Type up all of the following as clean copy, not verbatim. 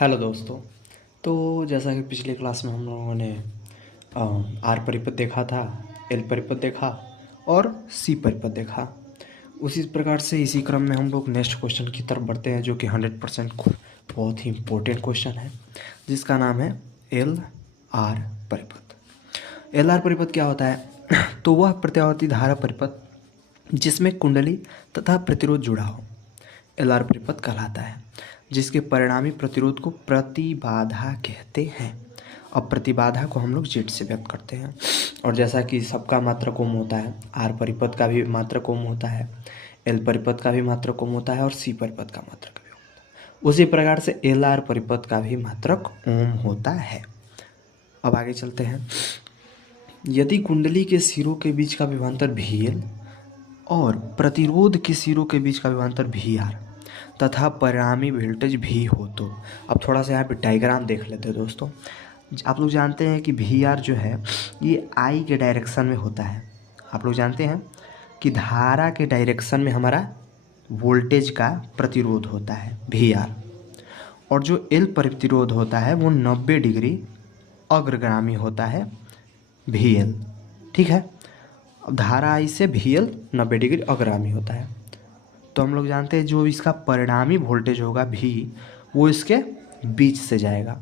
Hello दोस्तों। तो जैसा कि पिछली क्लास में हम लोगों ने आर परिपथ देखा था, एल परिपथ देखा और सी परिपथ देखा। उसी प्रकार से इसी क्रम में हम लोग नेक्स्ट क्वेश्चन की तरफ बढ़ते हैं, जो कि 100% बहुत ही इम्पोर्टेंट क्वेश्चन है, जिसका नाम है एल आर परिपथ। एल आर परिपथ क्या होता है? तो वह प्रत्यावर्ती धारा परिपथ जिसमें कुंडली तथा प्रतिरोध जुड़ा हो, एल आर परिपथ कहलाता है, जिसके परिणामी प्रतिरोध को प्रतिबाधा कहते हैं। अब प्रतिबाधा को हम लोग जेड से व्यक्त करते हैं, और जैसा कि सबका मात्रक ओम होता है, आर परिपथ का भी मात्रक ओम होता है, एल परिपथ का भी मात्रक ओम होता है और सी परिपथ का मात्रक भी ओम होता है। उसी प्रकार से एल आर परिपथ का भी मात्रक ओम होता है। अब आगे चलते हैं। यदि कुंडली के सिरों के बीच का विभवांतर वी एल और प्रतिरोध के सिरों के बीच का विभवांतर वी आर तथा परिणामी वोल्टेज भी हो, तो अब थोड़ा सा यहाँ पे डायग्राम देख लेते हैं दोस्तों। आप लोग जानते हैं कि वी आर जो है ये आई के डायरेक्शन में होता है। आप लोग जानते हैं कि धारा के डायरेक्शन में हमारा वोल्टेज का प्रतिरोध होता है वी आर, और जो एल प्रतिरोध होता है वो 90 डिग्री अग्रगामी होता है वी एल। ठीक है, अब धारा आई से वी एल 90 डिग्री अग्रगामी होता है। तो हम लोग जानते हैं जो इसका परिणामी वोल्टेज होगा भी, वो इसके बीच से जाएगा।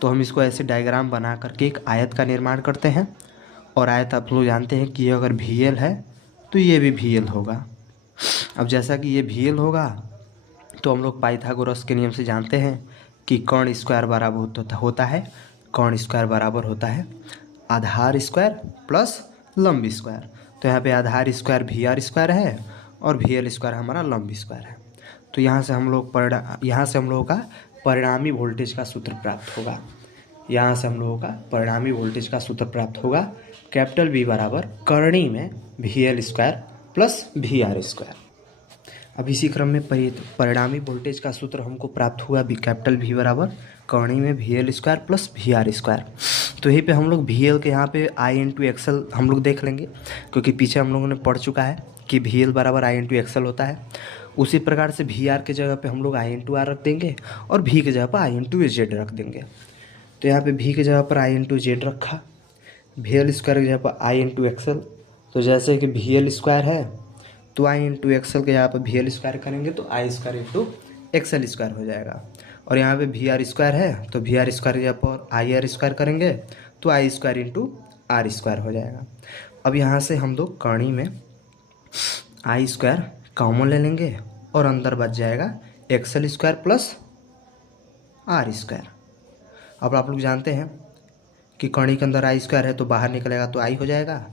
तो हम इसको ऐसे डायग्राम बना करके एक आयत का निर्माण करते हैं, और आयत आप लोग जानते हैं कि ये अगर वी एल है तो ये भी वी एल होगा। अब जैसा कि ये वी एल होगा, तो हम लोग पाइथागोरस के नियम से जानते हैं कि कर्ण स्क्वायर बराबर होता है कर्ण स्क्वायर बराबर होता है आधार स्क्वायर प्लस लंब स्क्वायर। तो यहाँ पे आधार स्क्वायर वी आर स्क्वायर है और वी एल स्क्वायर हमारा लंब स्क्वायर है। तो यहाँ से हम लोगों का परिणामी वोल्टेज का सूत्र प्राप्त होगा। यहाँ से हम लोगों का परिणामी वोल्टेज का सूत्र प्राप्त होगा, कैपिटल वी बराबर कर्णी में V L square plus V R square. अब इसी क्रम में परिणामी वोल्टेज का सूत्र हमको प्राप्त हुआ भी, कैपिटल वी बराबर कर्णी में V L square plus V R square. तो यहीं पे हम लोग वी एल के यहाँ पे आई इंटू एक्सएल हम लोग देख लेंगे, क्योंकि पीछे हम लोगों ने पढ़ चुका है कि वी एल बराबर आई इंटू एक्सएल होता है। उसी प्रकार से वी आर के जगह पे हम लोग आई इंटू आर रख देंगे और वी के जगह पर आई इंटू जेड रख देंगे। तो यहाँ पे वी के जगह पर आई इंटू जेड रखा, वी एल स्क्वायर की जगह पर आई इंटू एक्सएल। तो जैसे कि वी एल स्क्वायर है तो आई इंटू एक्सएल के यहाँ पर वी एल स्क्वायर करेंगे तो आई स्क्वायर इंटू एक्सएल स्क्वायर हो जाएगा। और यहाँ पे वी आर स्क्वायर है तो वी आर स्क्वायर की जगह पर आई आर स्क्वायर करेंगे तो आई स्क्वायर इंटू आर स्क्वायर हो जाएगा। अब यहाँ से हम लोग कर्णी में आई स्क्वायर कॉमन ले लेंगे और अंदर बच जाएगा XL square plus R square. अब आप लोग जानते हैं कि कर्णी के अंदर आई स्क्वायर है तो बाहर निकलेगा तो आई हो जाएगा,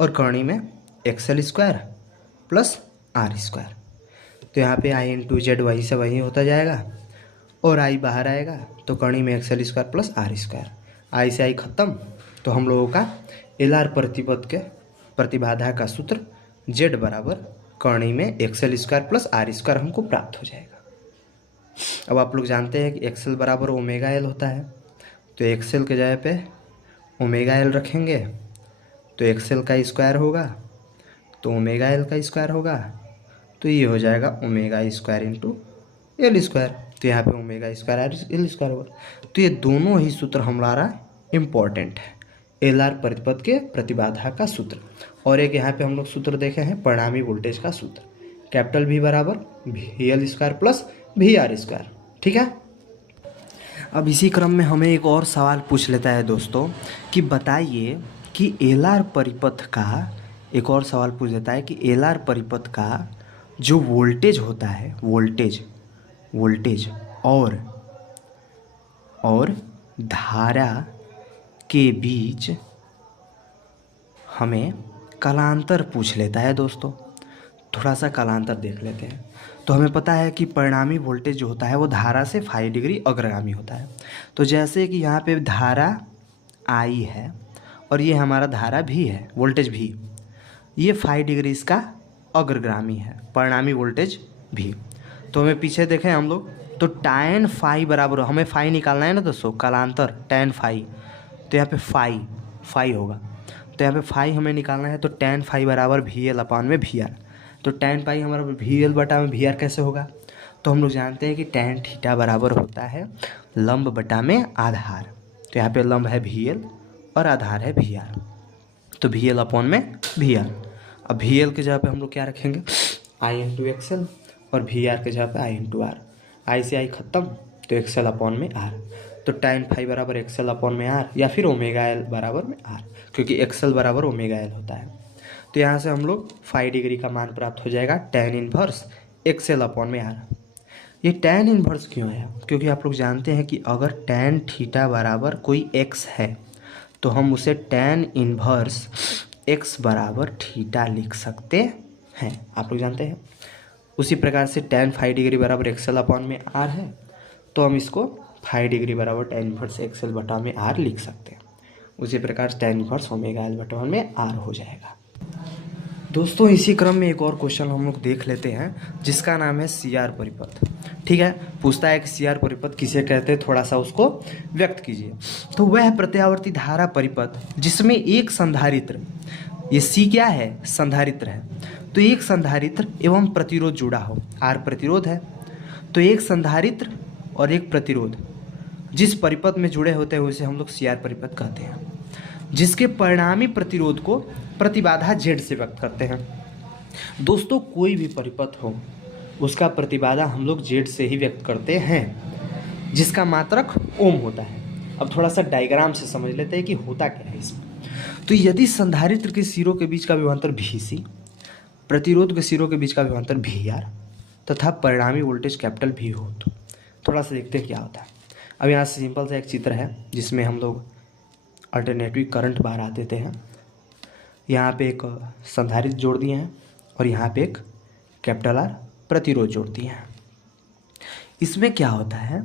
और कर्णी में XL square plus R square. तो यहाँ पे आई इंटू जेड वही से वही होता जाएगा और आई बाहर आएगा तो कर्णी में XL square plus R square. I से आई खत्म, तो हम लोगों का एल आर प्रतिपथ के प्रतिबाधा का सूत्र जेड बराबर कर्णी में XL square plus R square हमको प्राप्त हो जाएगा। अब आप लोग जानते हैं कि एक्सएल बराबर ओमेगा एल होता है, तो एक्सएल के जगह पे ओमेगा एल रखेंगे तो एक्सएल का स्क्वायर होगा तो ओमेगा एल का स्क्वायर होगा, तो ये हो जाएगा omega square into L square. तो यहाँ पे ओमेगा स्क्वायर एल स्क्वायर होगा। तो ये दोनों ही सूत्र हमारा इम्पॉर्टेंट है, एल आर प्रतिपथ के प्रतिबाधा का सूत्र। और एक यहाँ पे हम लोग सूत्र देखे हैं परिणामी वोल्टेज का सूत्र, कैपिटल वी बराबर V L square plus V R square. ठीक है, अब इसी क्रम में हमें एक और सवाल पूछ लेता है दोस्तों कि बताइए कि एल आर परिपथ का, एक और सवाल पूछ देता है कि एल आर परिपथ का जो वोल्टेज होता है, वोल्टेज और धारा के बीच हमें कालांतर पूछ लेता है दोस्तों। थोड़ा सा कालांतर देख लेते हैं। तो हमें पता है कि परिणामी वोल्टेज जो होता है वो धारा से 5 डिग्री अग्रगामी होता है। तो जैसे कि यहाँ पे धारा आई है और ये हमारा धारा भी है, वोल्टेज भी, ये 5 डिग्री इसका अग्रगामी है, परिणामी वोल्टेज भी। तो हमें पीछे देखें हम लोग तो tan फाई बराबर, हमें फाई निकालना है ना दोस्तों, कालांतर tan फाई। तो यहाँ पे फाई होगा, तो यहाँ पे फाई हमें निकालना है तो tan फाई बराबर वी एल अपान में वी आर। तो tan पाई हमारा वी एल बटा में वी आर कैसे होगा, तो हम लोग जानते हैं कि tan थीटा बराबर होता है लंब बटा में आधार। तो यहाँ पे लंब है VL और आधार है VR, तो VL अपॉन में VR। अब VL के जगह पे हम लोग क्या रखेंगे, I इंटू एक्सएल, और VR के जगह पे I इंटू आर। आई से आई खत्म, तो एक्सएल अपॉन में आर। तो tan फाई बराबर एक्सएल अपॉन में आर, या फिर ओमेगा एल बराबर में आर, क्योंकि एक्सएल बराबर ओमेगा एल होता है। तो यहाँ से हम लोग फाई डिग्री का मान प्राप्त हो जाएगा tan इनवर्स एक्सएल अपॉन में आर। ये tan इनवर्स क्यों है, क्योंकि आप लोग जानते हैं कि अगर tan थीटा बराबर कोई x है तो हम उसे tan इनवर्स x बराबर थीटा लिख सकते हैं, आप लोग जानते हैं। उसी प्रकार से tan फाई डिग्री बराबर एक्सएल अपॉन में आर है, तो हम इसको फाई डिग्री बराबर tan इनवर्स एक्सएल बटा में आर लिख सकते हैं। उसी प्रकार से tan इनवर्स ओमेगा एल बटा में आर हो जाएगा। दोस्तों इसी क्रम में एक और क्वेश्चन हम लोग देख लेते हैं, जिसका नाम है CR परिपथ। ठीक है, पूछता है कि CR परिपथ किसे कहते हैं, थोड़ा सा उसको व्यक्त कीजिए। तो वह प्रत्यावर्ती धारा परिपथ जिसमें एक संधारित्र, ये C क्या है, संधारित्र है, तो एक संधारित्र एवं प्रतिरोध जुड़ा हो, R प्रतिरोध है, तो एक संधारित्र और एक प्रतिरोध जिस परिपथ में जुड़े होते हैं उसे हम लोग CR परिपथ कहते हैं, जिसके परिणामी प्रतिरोध को प्रतिबाधा Z से व्यक्त करते हैं। दोस्तों कोई भी परिपथ हो उसका प्रतिबाधा हम लोग Z से ही व्यक्त करते हैं, जिसका मात्रक ओम होता है। अब थोड़ा सा डायग्राम से समझ लेते हैं कि होता क्या है इसमें। तो यदि संधारित्र के सिरों के बीच का विभवांतर VC, प्रतिरोध के सिरों के बीच का विभवांतर VR तथा परिणामी वोल्टेज कैपिटल V हो, तो थोड़ा सा देखते हैं क्या होता है। अब यहाँ से सिंपल सा एक चित्र है जिसमें हम लोग अल्टरनेटिव करंट बाहर आ देते हैं। यहाँ पे एक संधारित्र जोड़ दिए हैं और यहाँ पे एक कैपिटल R प्रतिरोध जोड़ दिए हैं। इसमें क्या होता है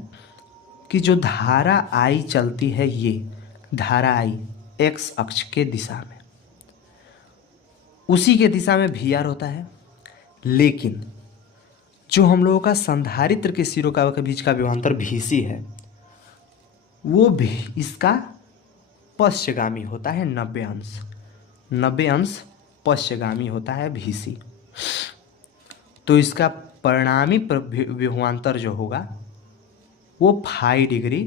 कि जो धारा I चलती है, ये धारा I x अक्ष के दिशा में, उसी के दिशा में VR होता है। लेकिन जो हम लोगों का संधारित्र के सिरों का बीच का विभवांतर VC है, वो भी इसका पश्चगामी होता है 90 अंश पश्चगामी होता है VC। तो इसका परिणामी विभवांतर जो होगा वो फाई डिग्री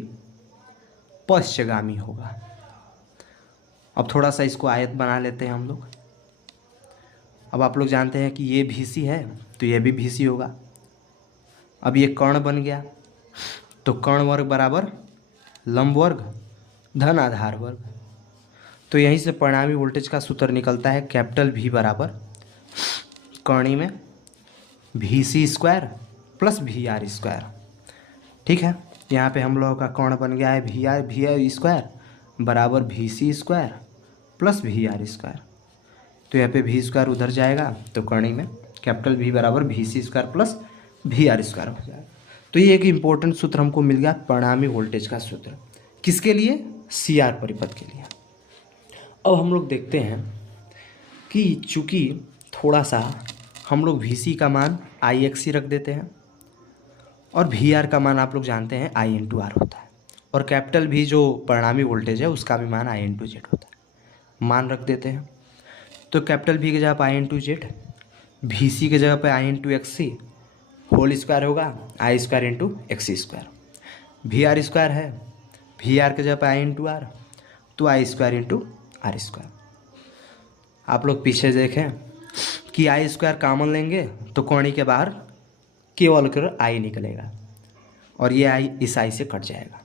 पश्चगामी होगा। अब थोड़ा सा इसको आयत बना लेते हैं हम लोग। अब आप लोग जानते हैं कि ये VC है तो ये भी VC होगा। अब ये कर्ण बन गया, तो कर्ण वर्ग बराबर लंब वर्ग धन आधार वर्ग। तो यहीं से परिणामी वोल्टेज का सूत्र निकलता है कैपिटल V बराबर कर्णी में VC square plus VR square. ठीक है, यहाँ पे हम लोगों का कर्ण बन गया है VR स्क्वायर बराबर VC square plus VR square. तो यहाँ पे V स्क्वायर उधर जाएगा, तो कर्णी में कैपिटल V बराबर VC square plus VR square हो जाएगा। तो ये एक इम्पोर्टेंट सूत्र हमको मिल गया, परिणामी वोल्टेज का सूत्र। किसके लिए, CR परिपथ के लिए। अब हम लोग देखते हैं कि चूँकि थोड़ा सा हम लोग VC का मान IXC रख देते हैं और VR का मान आप लोग जानते हैं I इंटू R होता है, और कैपिटल V जो परिणामी वोल्टेज है उसका भी मान I इंटू Z होता है, मान रख देते हैं। तो कैपिटल V की जगह पर I इंटू Z, VC की जगह पर I into XC whole square होगा I square into XC square. VR square है, VR की जगह पर I इंटू R, तो I square into R square. आप लोग पीछे देखें कि I स्क्वायर कॉमन लेंगे तो कोणी के बाहर केवल कर I निकलेगा और ये I इस I से कट जाएगा।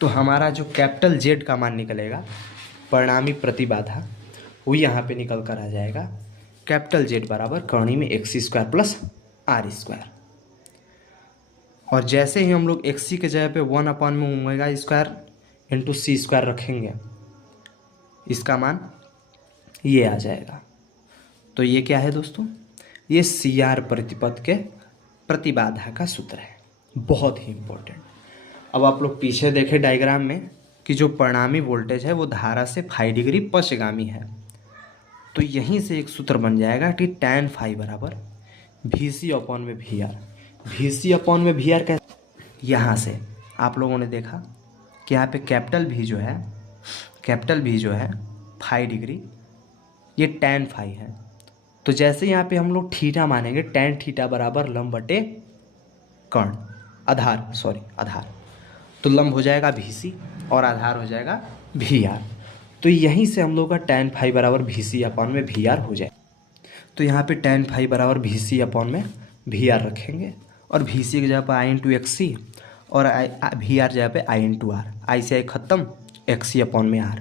तो हमारा जो कैपिटल Z का मान निकलेगा, परिणामी प्रतिबाधा, वो यहाँ पे निकल कर आ जाएगा कैपिटल Z बराबर कर्णी में XC square plus R square. और जैसे ही हम लोग XC के जगह पे 1 में omega square into C square रखेंगे, इसका मान ये आ जाएगा। तो ये क्या है दोस्तों, ये CR प्रतिपथ के प्रतिबाधा का सूत्र है, बहुत ही इम्पोर्टेंट। अब आप लोग पीछे देखें डायग्राम में कि जो परिणामी वोल्टेज है वो धारा से फाई डिग्री पश्चगामी है। तो यहीं से एक सूत्र बन जाएगा कि tan फाई बराबर VC अपॉन में VR। VC अपॉन में VR कैसे, यहाँ से आप लोगों ने देखा कि यहाँ पे कैपिटल V जो है फाई डिग्री, ये tan फाई है। तो जैसे यहाँ पे हम लोग थीटा मानेंगे, tan थीटा बराबर लंब बटे कर्ण, आधार। तो लंब हो जाएगा VC और आधार हो जाएगा VR। तो यहीं से हम लोग का tan फाई बराबर VC अपॉन में VR हो जाए। तो यहाँ पे tan फाई बराबर VC अपॉन में VR रखेंगे और VC की जगह पर I इंटू XC और VR जगह पे I इंटू R। I से I खत्म, XC अपॉन में R।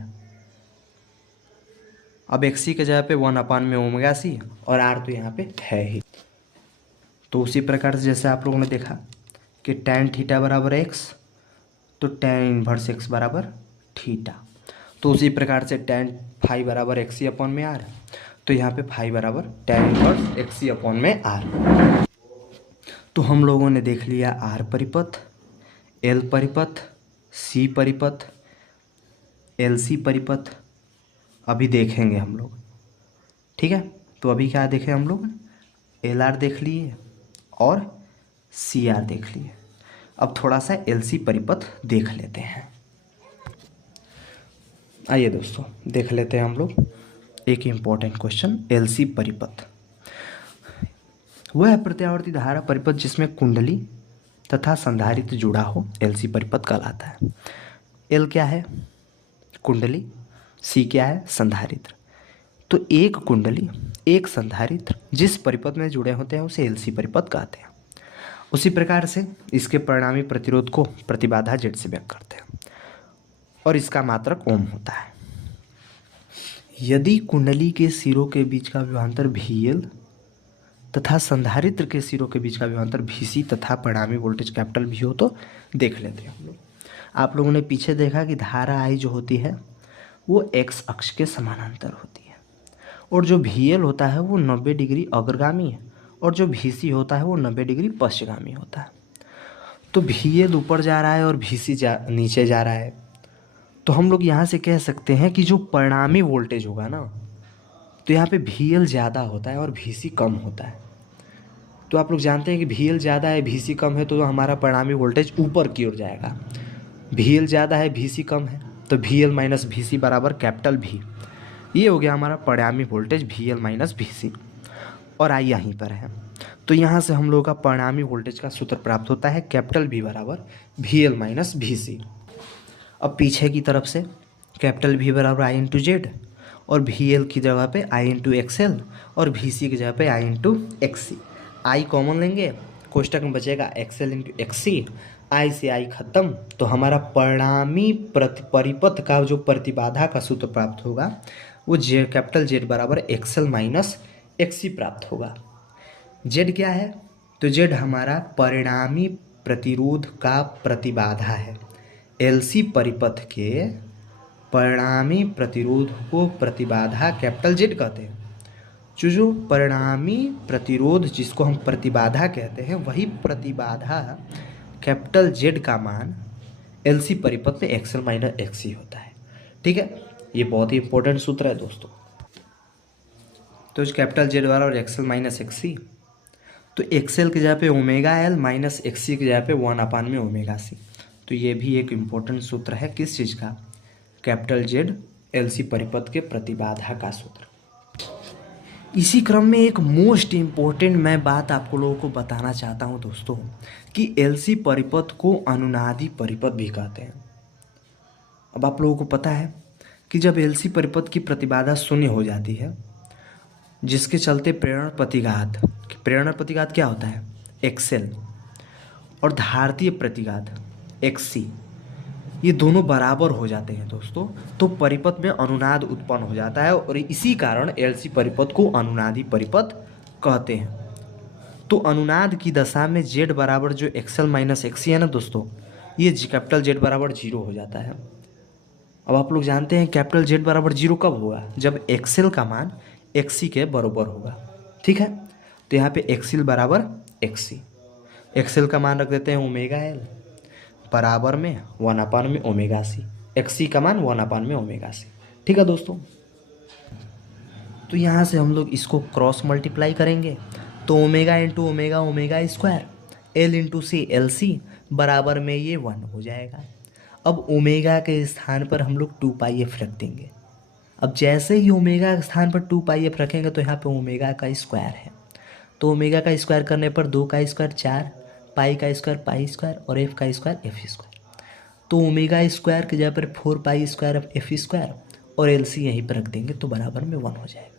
अब XC के जगह पे 1 अपॉन में ओमेगा C और R तो यहाँ पे है ही। तो उसी प्रकार से जैसे आप लोगों ने देखा कि tan थीटा बराबर x, तो tan इन्वर्स x बराबर थीटा। तो उसी प्रकार से tan फाई बराबर XC अपॉन में R, तो यहाँ पे फाई बराबर tan इन्वर्स XC अपॉन में R। तो हम लोगों ने देख लिया R परिपथ, L परिपथ, C परिपथ, LC परिपथ। अभी देखेंगे हम लोग, ठीक है। तो अभी क्या देखे हम लोग, LR देख लिए और CR देख लिए। अब थोड़ा सा LC परिपथ देख लेते हैं। आइए दोस्तों देख लेते हैं हम लोग एक इम्पॉर्टेंट क्वेश्चन। LC परिपथ वह है प्रत्यावर्ती धारा परिपथ जिसमें कुंडली तथा संधारित्र जुड़ा हो, LC परिपथ कहलाता है। L क्या है, कुंडली, C क्या है, संधारित्र। तो एक कुंडली एक संधारित्र जिस परिपथ में जुड़े होते हैं उसे LC परिपथ कहते हैं। उसी प्रकार से इसके परिणामी प्रतिरोध को प्रतिबाधा Z से व्यक्त करते हैं और इसका मात्रक ओम होता है। यदि कुंडली के सिरों के बीच का विभवांतर VL तथा संधारित्र के सिरों के बीच का विभवांतर VC तथा परिणामी वोल्टेज कैपिटल V हो तो देख लेते हैं हम लोग। आप लोगों ने पीछे देखा कि धारा I जो होती है वो X अक्ष के समानांतर होती है और जो VL होता है वो 90 डिग्री अग्रगामी है और जो VC होता है वो 90 डिग्री पश्चगामी होता है। तो VL ऊपर जा रहा है और VC नीचे जा रहा है। तो हम लोग यहाँ से कह सकते हैं कि जो परिणामी वोल्टेज होगा ना, तो यहाँ पे VL ज़्यादा होता है और VC कम होता है। तो आप लोग जानते हैं कि VL ज़्यादा है VC कम है तो हमारा परिणामी वोल्टेज ऊपर की ओर जाएगा। VL ज़्यादा है VC कम है तो VL माइनस VC बराबर कैपिटल V। ये हो गया हमारा परिणामी वोल्टेज VL माइनस VC और I यहीं पर है। तो यहाँ से हम लोगों का परिणामी वोल्टेज का सूत्र प्राप्त होता है कैपिटल V बराबर VL माइनस VC। अब पीछे की तरफ से कैपिटल V बराबर I इंटू जेड और VL की जगह पे I इंटू XL और VC की जगह पे I into XC। I common लेंगे, कोष्टक में बचेगा XL इंटू XC। I से I खत्म, तो हमारा परिणामी परिपथ का जो प्रतिबाधा का सूत्र प्राप्त होगा वो कैपिटल Z बराबर XL माइनस XC प्राप्त होगा। Z क्या है, तो Z हमारा परिणामी प्रतिरोध का प्रतिबाधा है। LC परिपथ के परिणामी प्रतिरोध को प्रतिबाधा कैपिटल Z कहते हैं। जो परिणामी प्रतिरोध जिसको हम प्रतिबाधा कहते हैं वही प्रतिबाधा कैपिटल Z का मान LC परिपथ में XL माइनस XC होता है। ठीक है, ये बहुत ही इंपॉर्टेंट सूत्र है दोस्तों। तो कैपिटल Z बराबर XL माइनस XC, तो XL की जगह पे ओमेगा L माइनस XC की जगह पे 1 अपान में ओमेगा C। तो ये भी एक इम्पोर्टेंट सूत्र है किस चीज़ का, कैपिटल Z LC परिपथ के प्रतिबाधा का सूत्र। इसी क्रम में एक मोस्ट इम्पोर्टेंट मैं बात आपको लोगों को बताना चाहता हूँ दोस्तों कि LC परिपथ को अनुनादी परिपथ भी कहते हैं। अब आप लोगों को पता है कि जब LC परिपथ की प्रतिबाधा शून्य हो जाती है जिसके चलते प्रेरण प्रतिघात क्या होता है XL और धारतीय प्रतिघात XC, ये दोनों बराबर हो जाते हैं दोस्तों, तो परिपथ में अनुनाद उत्पन्न हो जाता है और इसी कारण LC परिपथ को अनुनादी परिपथ कहते हैं। तो अनुनाद की दशा में Z बराबर जो XL माइनस XC है ना दोस्तों, ये कैपिटल Z बराबर 0 हो जाता है। अब आप लोग जानते हैं कैपिटल Z बराबर 0 कब होगा, जब XL का मान XC के बराबर होगा। ठीक है, तो यहाँ पे XL बराबर XC, XL का मान रख देते हैं ओमेगा L बराबर में 1 अपान में ओमेगा C, XC का मान 1 अपान में ओमेगा C। ठीक है दोस्तों, तो यहाँ से हम लोग इसको क्रॉस मल्टीप्लाई करेंगे तो omega into omega omega square L into C LC बराबर में ये 1 हो जाएगा। अब ओमेगा के स्थान पर हम लोग 2πf रख देंगे। अब जैसे ही ओमेगा के स्थान पर 2πf रखेंगे तो यहाँ पे ओमेगा का स्क्वायर है, तो ओमेगा का स्क्वायर करने पर 2 का स्क्वायर 4, पाई का स्क्वायर और एफ का स्क्वायर एफ स्क्वायर। तो ओमेगा स्क्वायर की जगह पर 4 pi square of F square और एल सी यहीं पर रख देंगे तो बराबर में 1 हो जाएगा।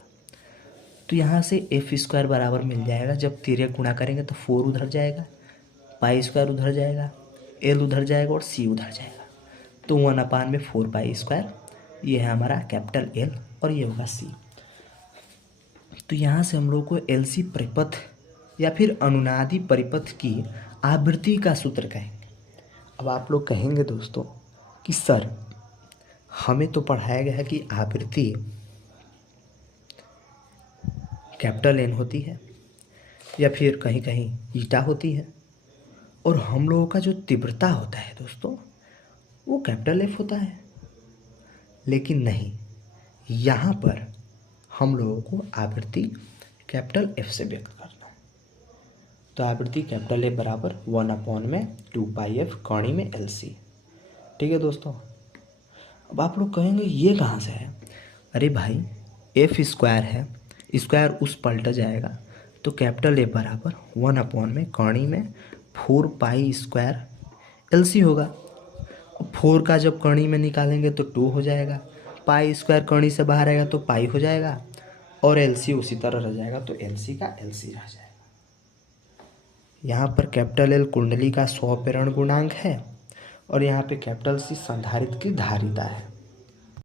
तो यहाँ से एफ स्क्वायर बराबर मिल जाएगा, जब तिर्यक गुणा करेंगे तो 4 उधर जाएगा, पाई स्क्वायर उधर जाएगा, एल उधर जाएगा और सी उधर जाएगा। तो 1/4 पाई स्क्वायर, ये है हमारा कैपिटल एल और ये होगा सी। तो यहाँ से हम लोग को एल सी परिपथ या फिर अनुनादी परिपथ की आवृत्ति का सूत्र कहेंगे। अब आप लोग कहेंगे दोस्तों कि सर हमें तो पढ़ाया गया है कि आवृत्ति कैपिटल एन होती है या फिर कहीं कहीं ईटा होती है, और हम लोगों का जो तीव्रता होता है दोस्तों वो कैपिटल एफ होता है। लेकिन नहीं, यहाँ पर हम लोगों को आवृत्ति कैपिटल एफ से व्यक्त करना है। तो आवृत्ति कैपिटल एफ बराबर 1/2 पाई एफ कौणी में एल सी। ठीक है दोस्तों। अब आप लोग कहेंगे ये कहाँ से है? अरे भाई एफ स्क्वायर है, स्क्वायर उस पलटा जाएगा, तो कैपिटल एफ बराबर 1/कौणी में 4 पाई स्क्वायर एल सी होगा। 4 का जब कौणी में निकालेंगे तो 2 हो जाएगा, पाई स्क्वायर कौणी से बाहर आएगा तो पाई हो जाएगा, और एल सी उसी तरह रह जाएगा, तो एल सी का एल सी रह जाएगा। यहाँ पर कैपिटल एल कुंडली का 100 प्रेरण गुणांक है और यहाँ पे कैपिटल सी संधारित्र की धारिता है।